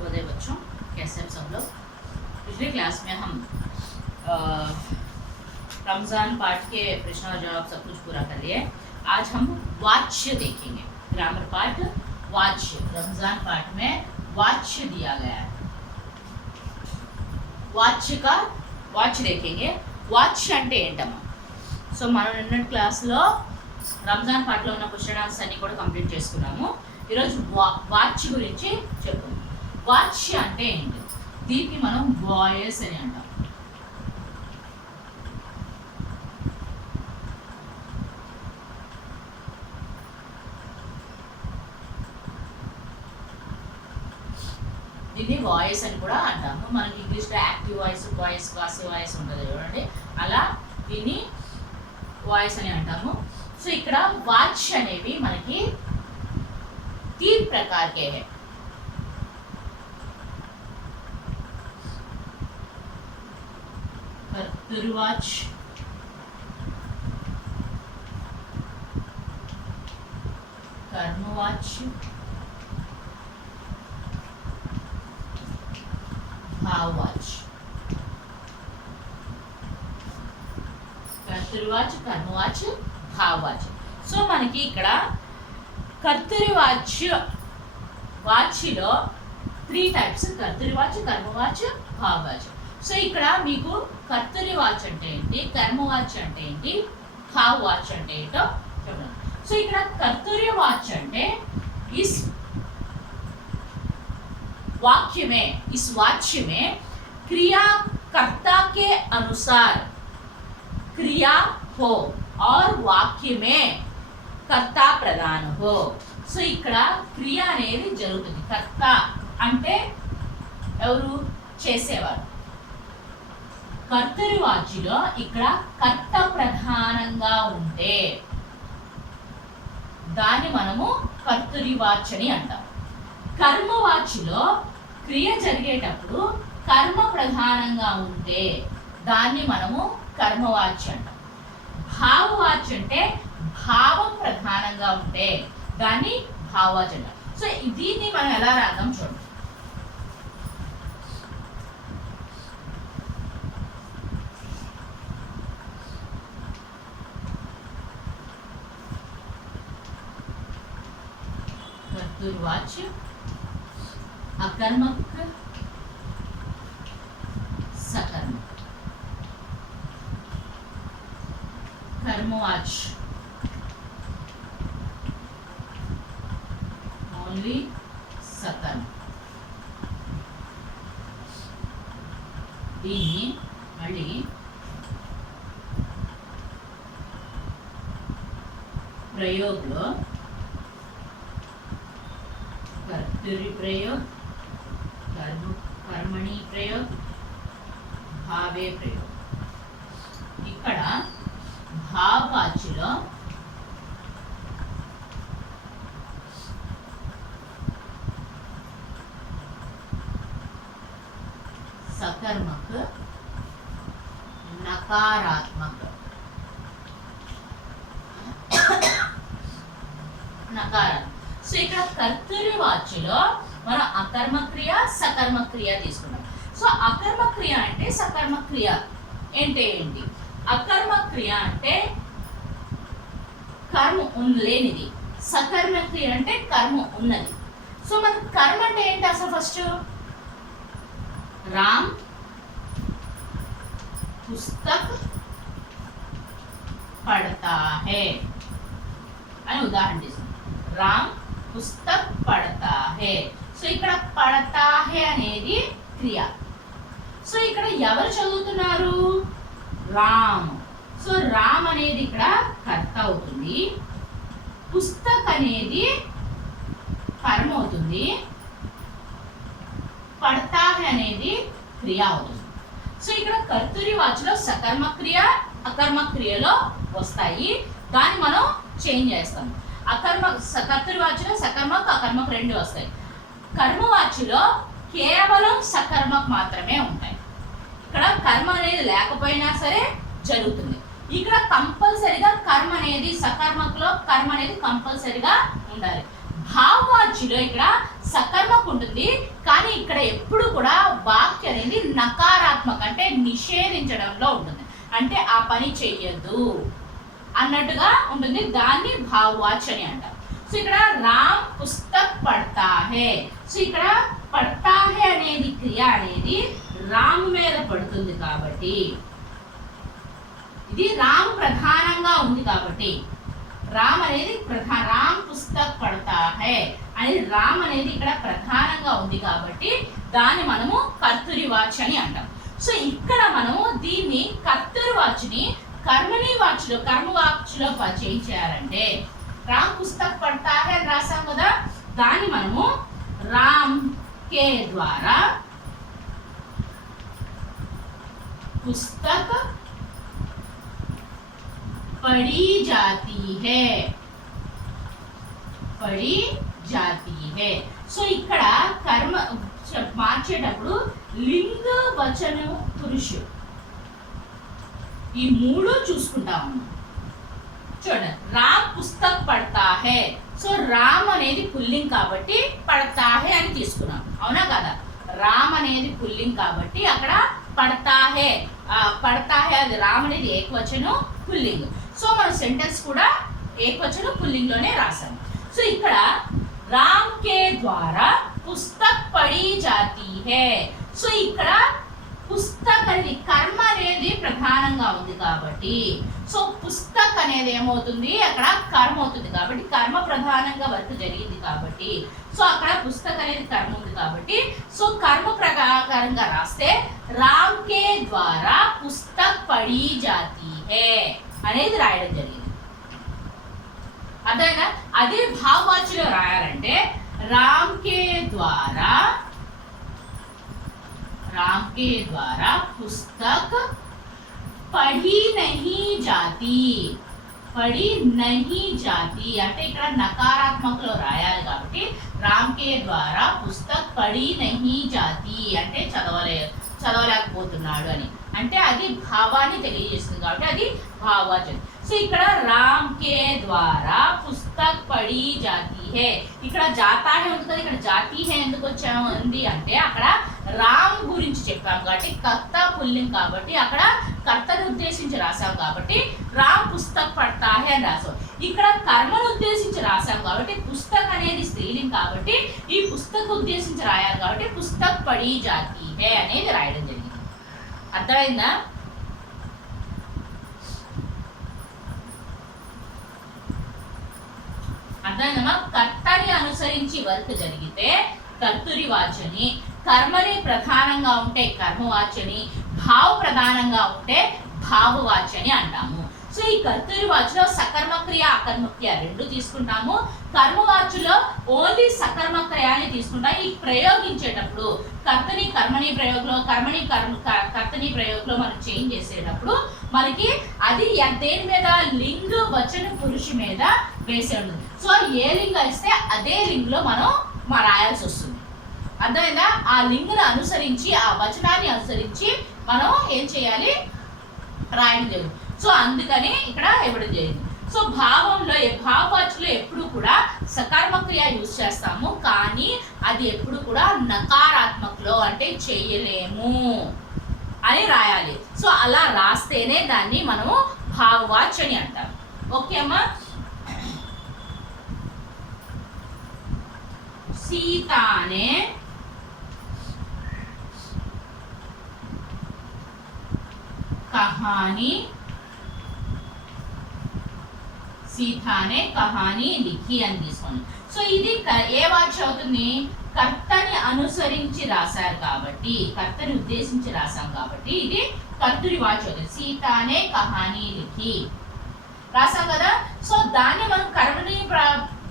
शुभोदय बच्चों, कैसे हैं सब लोग। पिछले क्लास में हम रमज़ान पाठ के प्रश्न और जवाब सब कुछ पूरा कर लिए। आज हम वाच्य देखेंगे। ग्रामर पाठ वाच्य, रमज़ान पाठ में वाच्य दिया गया है। वाच्य देखेंगे। वाच्य అంటే ఏంటమ్మా? సో మనం నిన్నటి క్లాస్లో రంజాన్ పాటలో ఉన్న క్వశ్చన్ ఆన్సర్స్ అన్ని కూడా కంప్లీట్ చేసుకున్నాము. ఈరోజు వాచ్య గురించి చెప్పుకుందాం. వాచ్య అంటే ఏంటి? దీన్ని మనం వాయిస్ అని అంటాం. దీన్ని వాయిస్ అని కూడా అంటాము. మనకి ఇంగ్లీష్లో యాక్టివ్ వాయిస్, పాసివ్ వాయిస్ ఉంటుంది చూడండి, అలా దీన్ని వాయిస్ అని అంటాము. సో ఇక్కడ వాచ్య అనేవి మనకి 3 प्रकार के हैं. कर्तृवाच्य, कर्मवाच्य, भाववाच्य. कर्तृवाच्य, कर्मवाच्य, भाववाच्य. సో మనకి ఇక్కడ కర్తృవాచ్య వాచ్యలో 3 టైప్స్: కర్తృవాచ్య, కర్మవాచ్య, భావవాచ్య. సో ఇక్కడ మీకు కర్తృవాచ్య అంటే ఏంటి, కర్మవాచ్య అంటే ఏంటి, భావవాచ్య అంటే ఏంటో చెప్పండి. సో ఇక్కడ కర్తృవాచ్య అంటే इस वाक्य में क्रिया कर्ता के अनुसार क्रिया हो और वाक्य में कर्ता प्रधान हो. సో ఇక్కడ క్రియ అనేది జరుగుతుంది. కర్త అంటే ఎవరు? చేసేవారు. కర్తృవాచ్యలో ఇక్కడ కర్త ప్రధానంగా ఉంటే దాన్ని మనము కర్తృవాచ్య అని అంటాం. కర్మవాచ్యలో క్రియ జరిగేటప్పుడు కర్మ ప్రధానంగా ఉంటే దాన్ని మనము కర్మవాచ్య అంటాం. భావవాచ్య అంటే భావం ప్రధానంగా ఉంటే దాన్ని భావవాచ్య అంటాం. సో దీన్ని మనం ఎలా రాద్దాం చూడండి. कर्तृवाच्य, अकर्मक, सकर्मक. कर्मवाच्य ओनली सकर्मक. దీన్ని మళ్ళీ ప్రయోగంలో कर्तरि प्रयोग, कर्मणि प्रयोग, भावे प्रयोग. ఇక్కడ భావవాచ్యలో सकर्मक, नकारात्मक, नकारात्मक. సో ఇక్కడ కర్తృవాచ్యలో మనం అకర్మ క్రియ, సకర్మ క్రియ తీసుకున్నాం. సో అకర్మ క్రియ అంటే సకర్మ క్రియ అంటే ఏంటి? అకర్మ క్రియ అంటే కర్మ లేనిది, సకర్మ క్రియ అంటే కర్మ ఉన్నది. సో మనకు కర్మ అంటే ఏంటి అసలు? ఫస్ట్ రామ్ పుస్తక్ పడతా హే అని ఉదాహరణ తీసుకుంటాం. రామ్ పుస్తక్ పడతా హే. సో ఇక్కడ పడతా హే అనేది క్రియ. సో ఇక్కడ ఎవరు చదువుతున్నారు? రామ్. సో రామ్ అనేది ఇక్కడ కర్త అవుతుంది. పుస్తక్ అనేది కర్మ అవుతుంది. పడతా హే అనేది క్రియ అవుతుంది. సో ఇక్కడ కర్తృవాచ్యలో సకర్మ క్రియ, అకర్మ క్రియలో వస్తాయి. దాన్ని మనం చేంజ్ చేస్తాం. కర్తృవాచ్యలో సకర్మక్, అకర్మక్ 2 వస్తాయి. కర్మవాచ్యలో కేవలం సకర్మక్ మాత్రమే ఉంటాయి. ఇక్కడ కర్మ అనేది లేకపోయినా సరే జరుగుతుంది. ఇక్కడ కంపల్సరిగా కర్మ అనేది సకర్మక్లో కర్మ అనేది కంపల్సరిగా ఉండాలి. భావవాచ్యలో ఇక్కడ సకర్మకు ఉంటుంది, కానీ ఇక్కడ ఎప్పుడు కూడా వాక్య అనేది నకారాత్మక అంటే నిషేధించడంలో ఉంటుంది, అంటే ఆ పని చెయ్యొద్దు అన్నట్టుగా ఉంటుంది. దాన్ని భావవాచ్య అని అంటారు. సో ఇక్కడ రామ్ పుస్తక్ పడతా హే. సో ఇక్కడ పడతా హే అనేది క్రియ అనేది రామ్ మీద పడుతుంది కాబట్టి, ఇది రామ్ ప్రధానంగా ఉంది కాబట్టి, రామ్ అనేది రామ్ పుస్తక్ పడతా హే అనేది రామ్ అనేది ఇక్కడ ప్రధానంగా ఉంది కాబట్టి దాన్ని మనము కర్తరి వాచ్య అని అంటాం. సో ఇక్కడ మనము దీన్ని కర్తరి వాచ్యని కర్మని వాచ్యలో కర్మవాచ్యలో చేంజ్ చేయాలంటే, రామ్ పుస్తక్ పడతా హే అని రాసాం కదా, దాన్ని మనము రామ్ కే ద్వారా పుస్తక్ पढ़ी जाती है, पढ़ी जाती है. సో ఇక్కడ కర్మ మార్చేటప్పుడు లింగ వచనం పురుషు ఈ మూడు చూసుకుంటాము. చూడండి, రామ్ పుస్తక్ పడతా హే. సో రామ్ అనేది పుల్లింగ్ కాబట్టి పడతా హే అని తీసుకున్నాం, అవునా కదా. రామ్ అనేది పుల్లింగ్ కాబట్టి అక్కడ పడతా హే అది రామ్ అనేది ఏకవచనం పుల్లింగ్. సో మన సెంటెన్స్ కూడా ఏకవచనం పుల్లింగ్ లోనే రాసాము. సో ఇక్కడ రామ్ కే ద్వారా పుస్తక్ పढ़ी जाती है. సో ఇక్కడ పుస్తక్ అనేది కర్మ అనేది ప్రధానంగా ఉంది కాబట్టి, సో పుస్తక్ అనేది ఏమవుతుంది అక్కడ కర్మ అవుతుంది కాబట్టి, కర్మ ప్రధానంగా వర్క్ జరిగింది కాబట్టి, సో అక్కడ పుస్తక్ అనేది కర్మ ఉంది కాబట్టి, సో కర్మ ప్రకారంగా రాస్తే రామ్ కే ద్వారా పుస్తక్ పढ़ी जाती है అనేది రాయడం జరిగింది. అదేనా, అదే భావవాచ్యలో రాయాలంటే రామ్ కే ద్వారా పుస్తక్ పढ़ी नहीं जाती, పढ़ी नहीं जाती అంటే ఇక్కడ నకారాత్మకలో రాయాలి కాబట్టి రామ్ కే ద్వారా పుస్తక్ పढ़ी नहीं जाती అంటే చదవలేకపోతున్నాడు అని, అంటే అది భావాన్ని తెలియజేస్తుంది కాబట్టి అది భావవాచకం. సో ఇక్కడ రామ్ కే ద్వారా పుస్తక్ పढ़ी जाती है, ఇక్కడ జాతా హే ఉంది కదా, ఇక్కడ జాతి హే ఎందుకు వచ్చామంది అంటే అక్కడ రామ్ గురించి చెప్పాం కాబట్టి కర్త పుల్లింగ్ కాబట్టి అక్కడ కర్తను ఉద్దేశించి రాసాం కాబట్టి రామ్ పుస్తక్ పడతా హే అని రాసాం. ఇక్కడ కర్మను ఉద్దేశించి రాసాం కాబట్టి పుస్తక్ అనేది స్త్రీలింగ్ కాబట్టి ఈ పుస్తక్ ఉద్దేశించి రాయాలి కాబట్టి పుస్తక్ పढ़ी जाती है అనేది రాయడం జరిగింది. అర్థమైందా? అర్థమైందమ్మా? కర్తని అనుసరించి వర్క్ జరిగితే కర్తరి వాచ్యని, కర్మని ప్రధానంగా ఉంటే కర్మవాచ్యని, భావ ప్రధానంగా ఉంటే భావవాచ్యని అంటాము. సో ఈ కర్తరి వాచ్యలో సకర్మక్రియ అకర్మక్రియ రెండు తీసుకుంటాము, కర్మవాచ్యలో ఓన్లీ సకర్మక్రియాన్ని తీసుకుంటాం. ఈ ప్రయోగించేటప్పుడు కర్తని కర్మని ప్రయోగంలో కర్తని ప్రయోగంలో మనం చేంజ్ చేసేటప్పుడు మనకి అది దేని మీద లింగ వచన పురుషు మీద వేసే ఉంటుంది. సో ఏ లింగ ఇస్తే అదే లింగ్ లో మనం రాయాల్సి వస్తుంది. అర్థమైందా? ఆ లింగును అనుసరించి ఆ వచనాన్ని అనుసరించి మనం ఏం చేయాలి, రాయడం జరిగింది. సో అందుకని ఇక్కడ ఇవ్వడం జరిగింది. సో భావవాచ్యలో ఎప్పుడు కూడా సకర్మక్రియ యూజ్ చేస్తాము, కానీ అది ఎప్పుడు కూడా నకారాత్మకలో అంటే చేయలేము అని రాయాలి. సో అలా రాస్తేనే దాన్ని మనము భావవాచ్య అని అంటాం. ఓకే అమ్మా? సీతానే కహాని లిఖి అని తీసుకోండి. సో ఇది ఏ వాచ్య అవుతుంది? కర్తని అనుసరించి రాశారు కాబట్టి, కర్తని ఉద్దేశించి రాసాం కాబట్టి ఇది కర్తరి వాచ్య అవుతుంది. సీతానే కహాని లిఖి రాసాం కదా. సో దాన్ని మనం కర్మని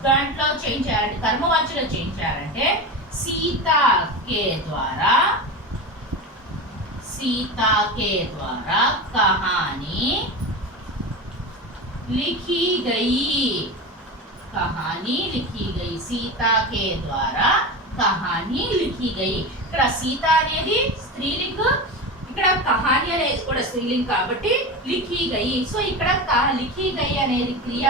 దాంట్లో చేంజ్ చేయాలంటే, కర్మవాచ్యలో చేంజ్ చేయాలంటే सीता के द्वारा कहानी लिखी गई, सीता के द्वारा कहानी लिखी गई. ఇక్కడ సీత అనేది స్త్రీలింగ్, ఇక్కడ ఇక్కడ కహాని అనేది కూడా స్త్రీలింగ్ కాబట్టి లిఖీ గయి. సో ఇక్కడ లిఖీ గయి అనేది క్రియ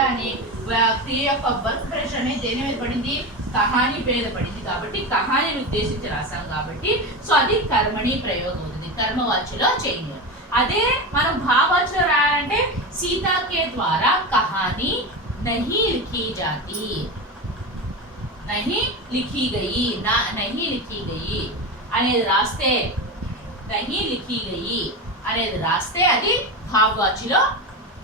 క్రియ యొక్క వర్క్ ప్రెషర్ అనేది దేని మీద పడింది, కహాని మీద పడింది కాబట్టి కహానిని ఉద్దేశించి రాసాం కాబట్టి సో అది కర్మణి ప్రయోగం అవుతుంది, కర్మవాచ్యలో చేంజ్. అదే మనం భావవాచ్యలో రాయాలంటే సీతా కే ద్వారా కహాని नहीं लिखी जाती, नहीं लिखी गई, ना नहीं लिखी गई అనేది రాస్తే नहीं लिखी गई అనేది రాస్తే అది భావవాచిలో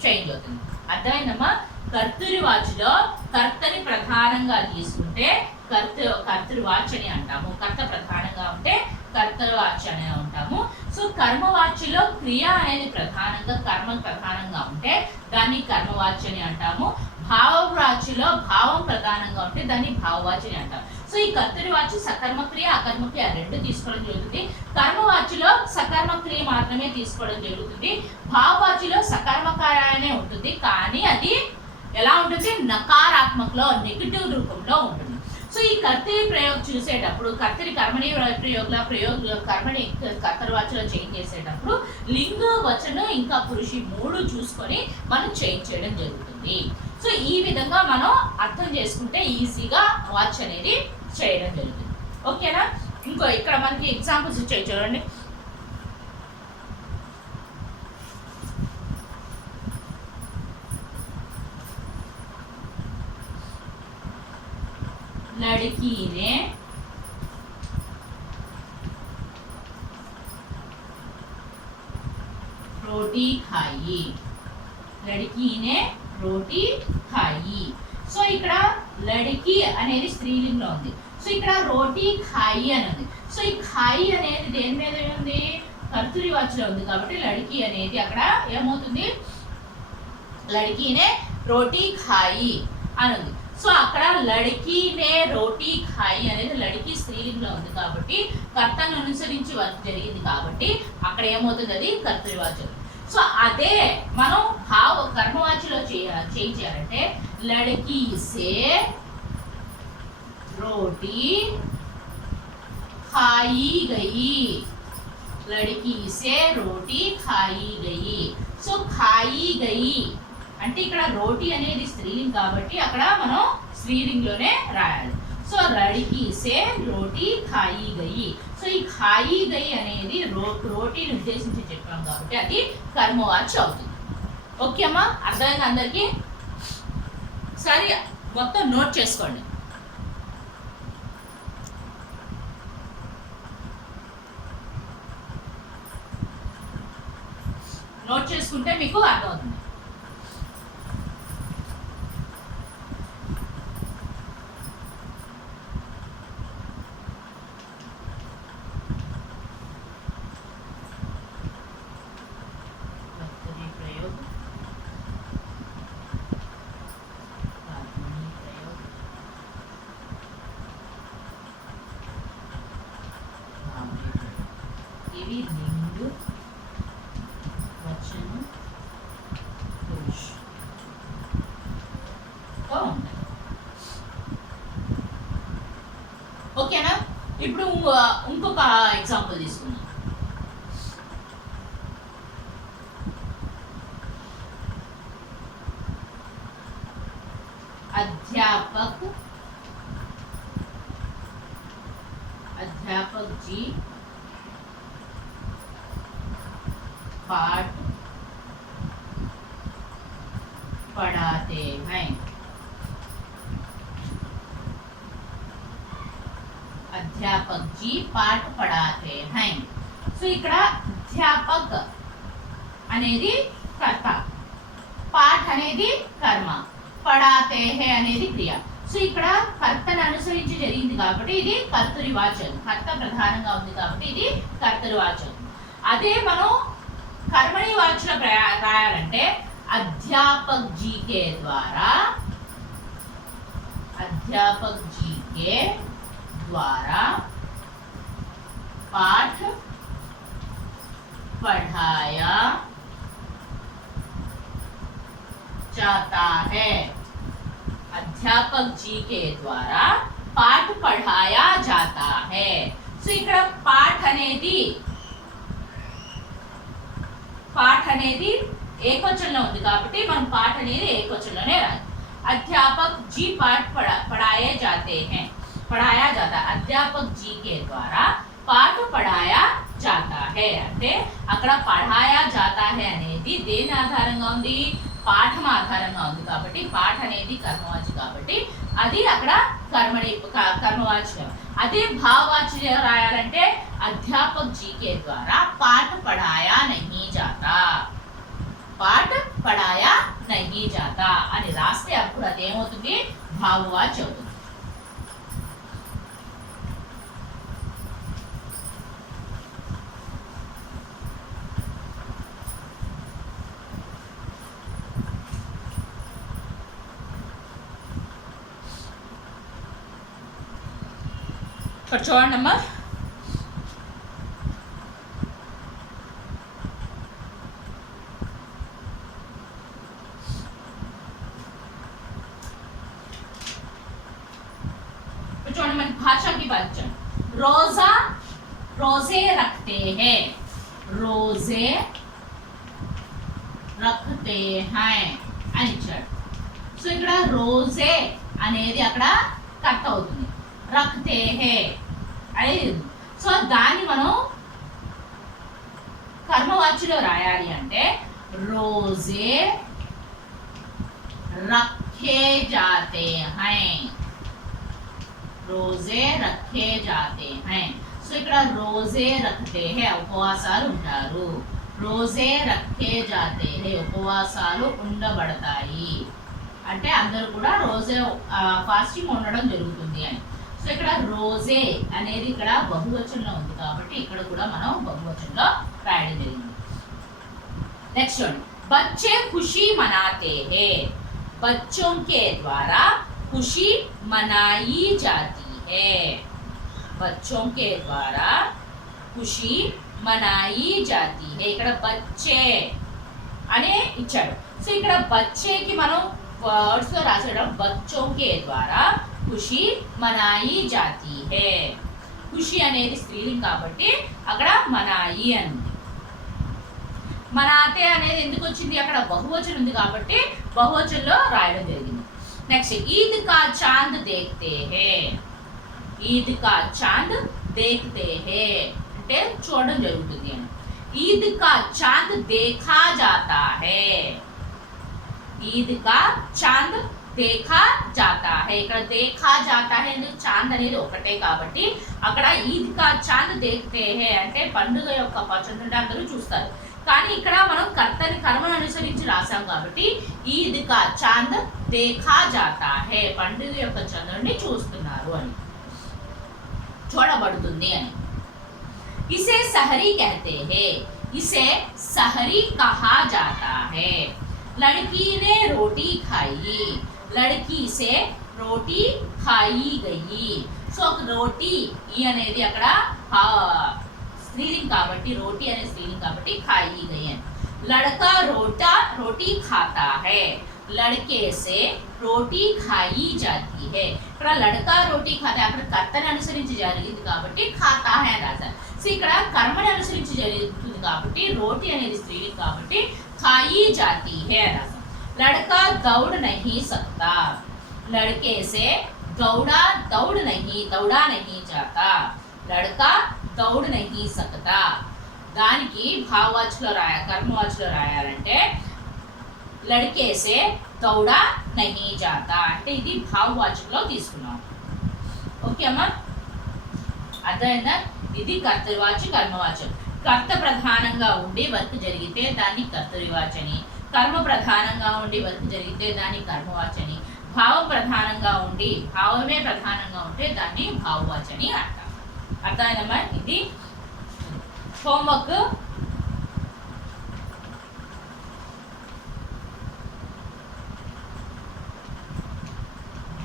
చేంజ్ అవుతుంది. అర్థమైందమ్మా? కర్తృవాచిలో కర్తని ప్రధానంగా తీసుకుంటే కర్తృవాచని అంటాము, కర్త ప్రధానంగా ఉంటే కర్తవాచ్య అని ఉంటాము. సో కర్మవాచ్యలో క్రియ అనేది ప్రధానంగా కర్మ ప్రధానంగా ఉంటే దాన్ని కర్మవాచ్యని అంటాము. భావవాచ్యలో భావం ప్రధానంగా ఉంటే దాన్ని భావవాచ్యని అంటాం. సో ఈ కర్తృవాచ్య సకర్మ క్రియ అకర్మ క్రియ రెండు తీసుకోవడం జరుగుతుంది. కర్మవాచ్యలో సకర్మ క్రియ మాత్రమే తీసుకోవడం జరుగుతుంది. భావవాచ్యలో సకర్మకార్యనే ఉంటుంది, కానీ అది ఎలా ఉంటుంది, నకారాత్మకలో నెగిటివ్ రూపంలో ఉంటుంది. సో ఈ కర్తరి ప్రయోగం చూసేటప్పుడు కర్తరి కర్మణి కర్మని కర్తర్వాచలో చేంజ్ చేసేటప్పుడు లింగ వచనం ఇంకా పురుషి మూడు చూసుకొని మనం చేంజ్ చేయడం జరుగుతుంది. సో ఈ విధంగా మనం అర్థం చేసుకుంటే ఈజీగా వాచ్ అనేది చేయడం జరుగుతుంది. ఓకేనా? ఇంకో ఇక్కడ మనకి ఎగ్జాంపుల్స్ ఇచ్చాయి చూడండి. लड़की ने रोटी खाई, लड़की ने रोटी खाई. సో ఇక్కడ లడికి అనేది స్త్రీలింగంలో ఉంది. సో ఇక్కడ రోటీ ఖాయి అని ఉంది. సో ఈ ఖాయి అనేది దేని మీద ఉంది, కర్తృవాచ్యలో ఉంది కాబట్టి లడికి అనేది అక్కడ ఏమవుతుంది, లడికినే రోటీ ఖాయి అని ఉంది. సో అక్కడ లడికినే రోటీ ఖాయి అనేది లడికి స్త్రీలింగంలో ఉంది కాబట్టి కర్తను అనుసరించి వర్క్ జరిగింది కాబట్టి అక్కడ ఏమవుతుంది, అది కర్తృవాచ్యం. సో అదే మనం కర్మవాచ్యలో చేయాలంటే లड़की से रोटी खाई गई, लड़की से रोटी खाई गई. సో ఖాయి గయి అంటే ఇక్కడ రోటీ అనేది స్త్రీలింగ్ కాబట్టి అక్కడ మనం స్త్రీలింగ్లోనే రాయాలి. సో లड़की से रोटी खाई गई. సో ఈ ఖాయి గయి అనేది రోటీని ఉద్దేశించి చెప్పాం కాబట్టి అది కర్మవాచ్య అవుతుంది. ఓకే అమ్మా, అర్థమైంది అందరికీ? సరే మొత్తం నోట్ చేసుకోండి. నోట్ చేసుకుంటే మీకు అర్థమవుతుంది. ఇవి లింగ వచనం పురుష. ఓకేనా? ఇప్పుడు ఇంకొక ఎగ్జాంపుల్ తీసుకుందాం. अध्यापक जी पाठ पढ़ाते हैं. अध्यापक जी पाठ पढ़ाते हैं. సో ఇక్కడ అధ్యాపక్ అనేది కర్త, పాఠ్ అనేది కర్మ, పడాతే హే అనేది క్రియ. సో ఇక్కడ కర్తను అనుసరించి జరిగింది కాబట్టి ఇది కర్తృవాచకం, కర్త ప్రధానంగా ఉంది కాబట్టి ఇది కర్తృవాచకం. అదే మనం कर्मणि वाच्य रायालंटे अध्यापक जी के द्वारा पाठ पढ़ाया जाता है. अध्यापक जी के द्वारा पाठ पढ़ाया जाता है. సో ఇక్కడ పాఠ్ అనేది పాఠ్ అనేది ఏకవచనంలో ఉంది కాబట్టి మనం పాఠ్ అనేది ఏకవచనంలోనే రాయాలి. అధ్యాపక్ జీ పాఠ్ పढ़ाए जाते हैं, पढ़ाया जाता है. అధ్యాపక్ జీ के द्वारा పాఠ పढ़ाया जाता है అంటే అక్కడ పढ़ाया जाता है అనేది దేని ఆధారంగా ఉంది? పాఠం ఆధారంగా ఉంది కాబట్టి పాఠ అనేది కర్మవాచి కాబట్టి అది అక్కడ కర్మవాచకం. అదే భావవాచకం రాయాలంటే అధ్యాపక్ జీ के द्वारा पाठ पढ़ाया नहीं जाता, పాఠ పढ़ाया नहीं जाता అని రాస్తే అప్పుడు అదేమవుతుంది? భావవాచి అవుతుంది. ఇక్కడ చూడండమ్మా, చూడండి మన భాషకి బాధ్యత. రోజా रोजे रखते हैं, रोजे रखते हैं అని ఇచ్చాడు. సో ఇక్కడ రోజే అనేది అక్కడ కట్ అవుతుంది, రఖతే హే అనేది. సో దాన్ని మనం కర్మవాచిలో రాయాలి అంటే రోజే రఖే జాతే హై, రోజే రఖే జాతే హై. సో ఇక్కడ రోజే రఖతే హే ఉపవాసాలు ఉంటారు, రోజే రఖే జాతే హే ఉపవాసాలు ఉండబడతాయి అంటే అందరూ కూడా రోజే ఫాస్టింగ్ ఉండడం జరుగుతుంది అని. సో ఇక్కడ రోజే అనేది ఇక్కడ బహువచనంలో ఉంది కాబట్టి ఇక్కడ కూడా మనం బహువచనంలో రాయడం జరిగింది. నెక్స్ట్ చూడండి, బच्चे खुशी मनाते हैं, बच्चों के द्वारा खुशी मनाई जाती है, बच्चों के द्वारा खुशी मनाई जाती है. ఇక్కడ బच्चे అనే ఇచ్చాడు. సో ఇక్కడ బచ్చేకి మనం వర్డ్స్ లో రాసేయడం బच्चों के द्वारा खुशी मनाई जाती है. ఖుషి అనేది స్త్రీలింగం కాబట్టి అక్కడ మనాయి అని. మనాతే అనేది ఎందుకు వచ్చింది? అక్కడ బహువచనం ఉంది కాబట్టి బహువచనంలో రాయడం జరిగింది. నెక్స్ట్, ఈద్ కా చాంద్ దేఖ్తే హే, ఈద్ కా చాంద్ దేఖ్తే హే అంటే చూడడం జరుగుతుంది అని. ఈద్ కా చాంద్ దేఖా జాతా హే, ఈద్ కా చాంద్ దేఖా జాతా హే. ఇక్కడ దేఖా జాతా హే ఎందుకు? చాంద్ అనేది ఒకటే కాబట్టి అక్కడ ఈద్ కా చాంద్ దేఖ్తే హే అంటే పండుగ యొక్క చంద్రుడిని అందరూ చూస్తారు. కానీ ఇక్కడ మనం కర్మను అనుసరించి రాసాం కాబట్టి ఈద్ కా చాంద్ దేఖా జాతా హే పండుగ యొక్క చంద్రుడిని చూస్తున్నారు అని, చూడబడుతుంది అని. ఇసే సహరీ కహతే హే, ఇసే సహరీ కహా జాతా హే. लड़की ने रोटी खाई, लड़की से रोटी खाई गई. సో రోటీ ఈ అనేది అక్కడ స్త్రీలింగం కాబట్టి రోటీ అనేది స్త్రీలింగం కాబట్టి ఖాయి గయి అని. लड़का रोटी खाता है, लड़के से रोटी खाई जाती है. ఇక్కడ లడకా రోటీ ఖాతా అక్కడ కర్తని అనుసరించి జరిగింది కాబట్టి ఖాతా హై అని రాశారు. సో ఇక్కడ కర్మని అనుసరించి జరుగుతుంది కాబట్టి రోటీ అనేది స్త్రీలింగం కాబట్టి खाई जाती है राजा. लड़का दौड़ नहीं सकता, लड़के से दौड़ा नहीं जाता, लड़का दौड़ नहीं सकता. దానికి భావవాచకలో కర్మవాచకలో రాయాలంటే లड़के से दौड़ा नहीं जाता అంటే ఇది భావవాచకలో తీసుకున్నాం. ఓకే అమ్మా, అర్థమైందా? ఇది కర్తృవాచి కర్మవాచకం. కర్త ప్రధానంగా ఉండి వర్క్ జరిగితే దాన్ని కర్తృవాచని, కర్మ ప్రధానంగా ఉండి వర్క్ జరిగితే దాన్ని కర్మవాచని, భావం ప్రధానంగా ఉండి భావమే ప్రధానంగా ఉంటే దాన్ని భావవాచని అంటారు. అర్థమైందమ్మా? ఇది హోంవర్క్.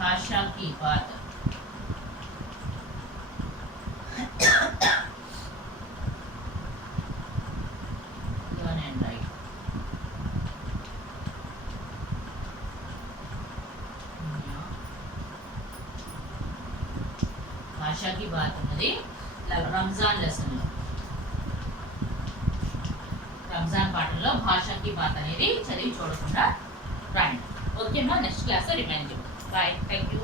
భాషా की बात, భాషా की बात ఉన్నది రంజాన్ లెసన్ లో. రంజాన్ పాటల్లో భాషాకి బాత్ అనేది చదివి చూడకుండా రాయండి. ఓకేనా? Next class remind bye. Thank you.